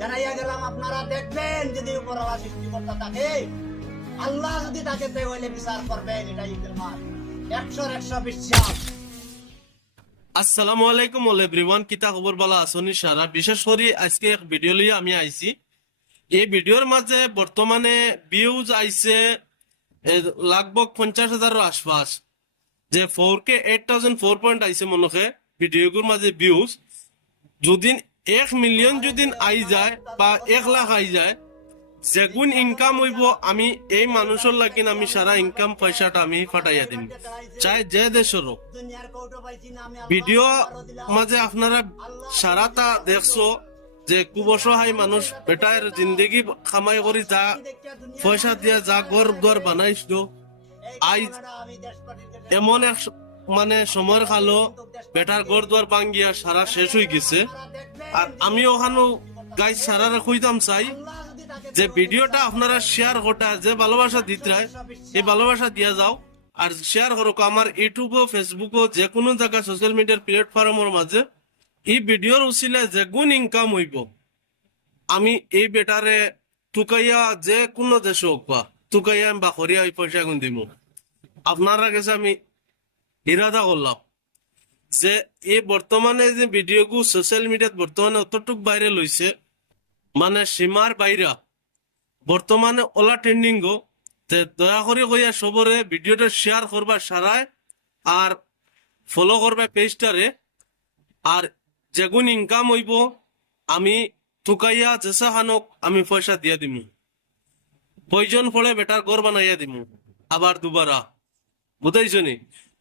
জানাইয়া গেলাম। আপনারা দেখবেন যদি উপরওয়ালা সৃষ্টিকর্তা থাকে, আল্লাহ যদি তাকে তাহলে বিচার করবেন। এটাই ঈদের মাস, 100 বিশ্বাস। আসসালামু আলাইকুম অল এভরিওয়ান, কিতা খবর বালা আসনি সারা। বিশেষ করে আজকে এক ভিডিও লিয়ে আমি আইছি। এই ভিডিওর মাঝে বর্তমানে ভিউজ আইছে লাগভগ 50,000 আশপাশ। যে 4K 8,004 পয়েন্ট আইছে মনকে ভিডিওগুলোর মাঝে ভিউজ। যদি 1 মিলিয়ন যদি আই যায় বা 1 লাখ আই যায়, যেগুন ইনকাম হইব আমি এই মানুষের লাগিন আমি সারা ইনকাম পয়সাটা আমি ফাটাইয়া দিম, চাই যে দেশের হোক। ভিডিও মাঝে আপনারা সারাটা দেখছো যে খুব অসহায় মানুষ বেটার জিন্দগি কামাই করি যা পয়সা দিয়া যা ঘর দুয়ার বানাইছিল, আই এমন এক মানে সময়ের খালো বেটার ঘর দুয়ার ভাঙ্গিয়া সারা শেষ হয়ে গেছে। আর আমি ওখানে গাই সারারা কইতাম চাই যে ভিডিওটা আপনারা শেয়ার করতে, যে ভালোবাসা দিতে হয় এই ভালোবাসা দিয়া যাও। আর শেয়ার করো আমার ইউটিউবও ফেসবুকও যে কোনো জায়গা সোশ্যাল মিডিয়ার প্ল্যাটফর্মের মাঝে এই ভিডিওর উচিলায় যে গুণ ইনকাম হইব আমি এই বেটারে টুকাইয়া যে কোনো দেশে হোক বা টুকাইয়া বা করিয়া এই পয়সা গুণ দিব। আপনারা কাছে আমি ইরাদা করলাম যে এই বর্তমানে যে ভিডিওগু সোশ্যাল মিডিয়াত বর্তমানে অতটুক বাইরে লইছে, মানে সীমার বাইরা বর্তমানে ওলা ট্রেন্ডিং গো। দয়া করে কইয়া সবরে ভিডিওটা শেয়ার করবা সারায়, আর ফলো করবা পেজটারে। আর যেগুন ইনকাম হইব আমি থুকাইয়া জেসা খানক আমি পয়সা দিয়া দিমু, প্রয়োজন পড়ে বেটার ঘর বানাইয়া দিমু আবার দুবারা, বুঝাইছো নি?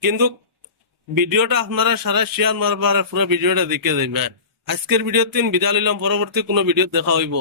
কিন্তু ভিডিওটা আপনারা সারা শেয়ার মারবার পুরো ভিডিওটা দেখে যাইবেন। আজকের ভিডিওতে বিদায় লইলাম, পরবর্তী কোনো ভিডিও দেখা হইব।